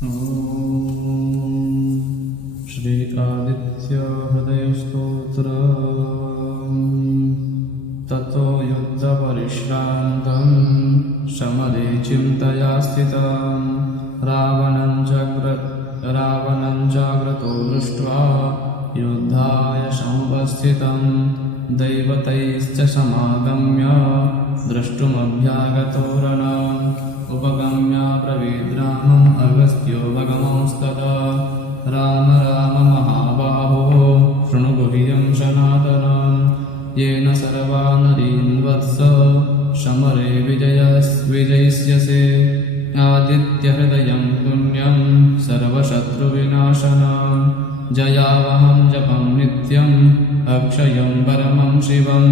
श्री आदित्य हृदयस्तोत्रम् ततो युद्धपरिश्रान्तं शमदे चिन्तया स्थितं रावणं जाग्रतो दृष्ट्वा युद्धाय समुपस्थितं दैवतैश्च समागम्य द्रष्टुमभ्यागतो रणम् उपगम्य ब्रवीद्रामम् अगस्त्यो भगवंस्तदा राम राम महाबाहो शृणु गुह्यं सनातनम् येन सर्वा नरीन् वत्स समरे विजयिष्यसे आदित्यहृदयं पुण्यं सर्वशत्रुविनाशनम् जयावहं जपं नित्यम् अक्षयं परमं शिवं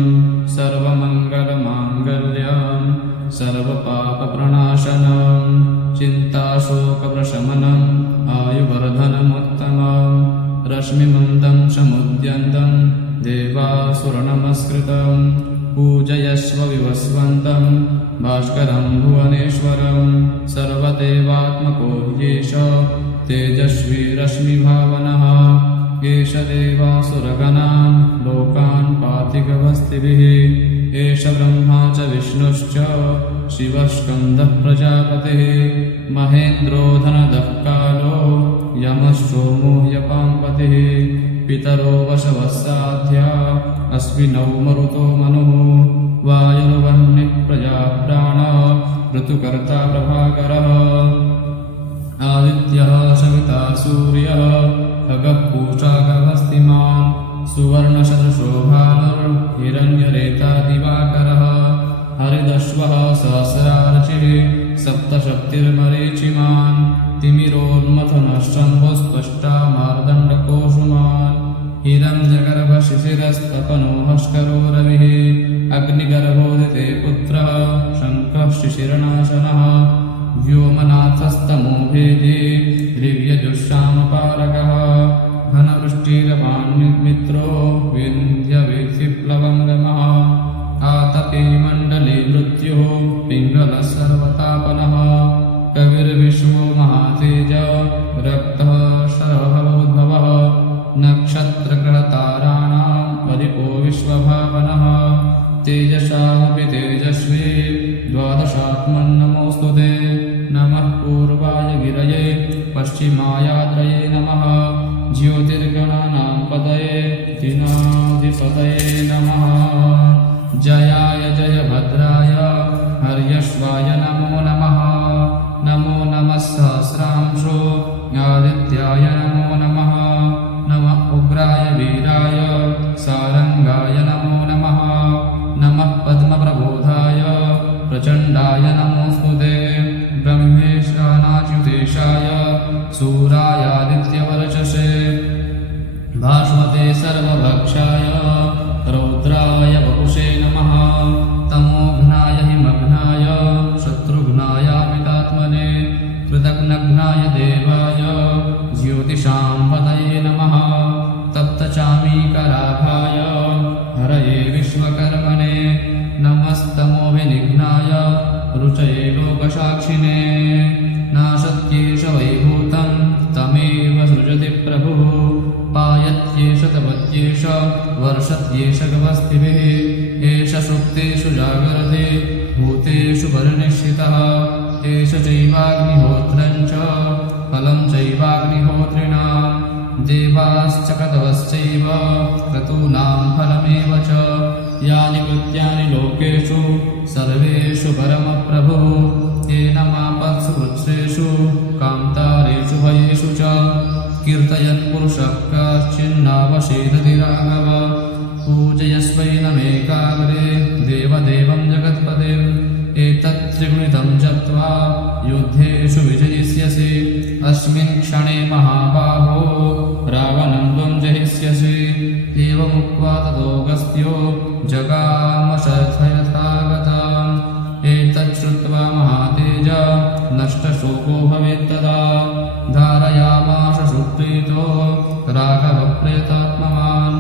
सर्वमङ्गलमाङ्गल्यम् सर्वपापप्रणाशनम् चिन्ताशोकप्रशमनम् आयुवर्धनमुत्तमम् रश्मिमन्तं समुद्यन्तं देवासुरनमस्कृतं पूजयस्व विवस्वन्तं भास्करं भुवनेश्वरं सर्वदेवात्मको ह्येष तेजस्वी रश्मिभावनः एष देवासुरगणान् लोकान् पाति गभस्तिभिः एष ब्रह्मा च विष्णुश्च शिवः स्कन्दः प्रजापतिः महेन्द्रो धनदः कालो यमः सोमो ह्यपाम्पतिः पितरो वशवः साध्या अश्विनौ मरुतो मनुः वायुर्वह्निः प्रजाप्राणः ऋतुकर्ता प्रभाकरः आदित्यः सविता सूर्यः खगः पूषा गभस्तिमान् सुवर्णसदृशो भानुर्हिरण्यरेता दिवाकरः हरिदश्वः सहस्रार्चिः सप्तशक्तिर्मरीचिमान् तिमिरोन्मथनश्शम्भुस्पष्टा मार्दण्डकोशुमान् हिरण्यगर्भशिशिरस्तपनो हस्करो रविः अग्निगर्भोदिते पुत्रः शङ्खः शिशिरनाशनः व्योमनाथस्तमो भेदी ऋव्यजुष्षामपारकः घनवृष्टिरपान्मित्रो विन्ध्यविप्लवङ्गमः आतपे मण्डले मृत्युः पिङ्गलः सर्वतापनः कविर्विश्वो महातेज रक्तः शरभवोद्भवः नक्षत्रग्रहताराणाम् अधिपो विश्वभावनः तेजसामपि तेजस्वी द्वादशात्मन्नमोऽस्तु ते नमः पूर्वाय गिरये पश्चिमायाद्रये नमः ज्योतिर्गणानां पतये दिनाधिपतये नमः जयाय जयभद्राय हर्यश्वाय नमो नमः नमो नमः सहस्रांशो आदित्याय नमो नमः नमः उग्राय वीराय सारङ्गाय नमो नमः नमः पद्मप्रबोधाय प्रचण्डाय नमोऽस्तु ते ब्रह्मेशानाच्युतेशाय सूरायादित्यवर्चसे भास्वते सर्वभक्षाय रौद्राय वपुषे नमः तमोघ्नाय हिमघ्नाय शत्रुघ्नायामितात्मने कृतघ्नघ्नाय देवाय ज्योतिषां पतये नमः तप्तचामीकराभाय हरये विश्वकर्मणे नमस्तमोभिनिघ्नाय रुचये लोकसाक्षिणे नाशत्येष वैभूतं तमेव सृजति प्रभुः पायत्येष तपत्येष वर्षत्येष गभस्तिभिः एष सुप्तेषु जागरते भूतेषु परिनिश्चितः एष चैवाग्निहोत्रं च फलं चैवाग्निहोत्रिणां देवाश्च क्रतवश्चैव क्रतूनां फलमेव च यानि कृत्यानि लोकेषु सर्वेषु परमप्रभुः येन मापत्सु वृक्षेषु कान्तारेषु भयेषु च कीर्तयन् पुरुषः काश्चिन्नावशेषति राघव पूजयस्वैनमेकाग्रे देवदेवं जगत्पतिम् एतत् त्रिगुणितं जप्त्वा युद्धेषु विजयिष्यसि अस्मिन् क्षणे महाबाहो रावणं त्वं जहिष्यसि एवमुक्त्वा ततोऽगस्त्यो जगाम शरथयथागतम् एतत् श्रुत्वा महातेज नष्टशोको भवेत्तदा धारयामास सुप्रीतो राघवप्रेतात्मवान्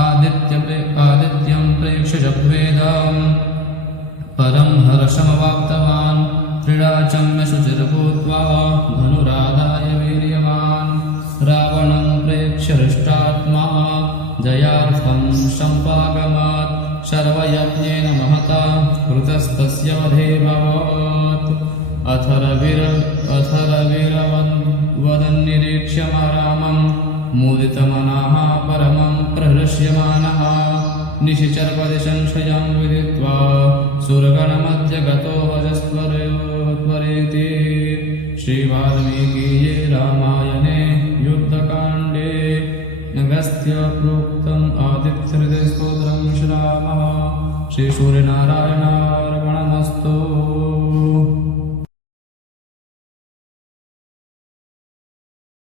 आदित्यं प्रेक्ष्य जप्वेदम् परं हर्षमवाप्तवान् क्रीडाचम्य शुचिर्भूत्वा धनुराधाय तस्य वधेऽभवत्। अथर्वणिर्वदन्निरीक्ष्य रामं मुदितमनः परमं प्रहृष्यमाणः निशिचरपदि संशयं विदित्वा सुरगणमध्य गतो हजस्त्वरेति। श्रीवाल्मीकीये रामायणे युद्धकाण्डे अगस्त्यप्रोक्तम् आदित्यहृदयस्तोत्रं श्रीरामः। श्रीसूर्यनारायणार्पणमस्तु।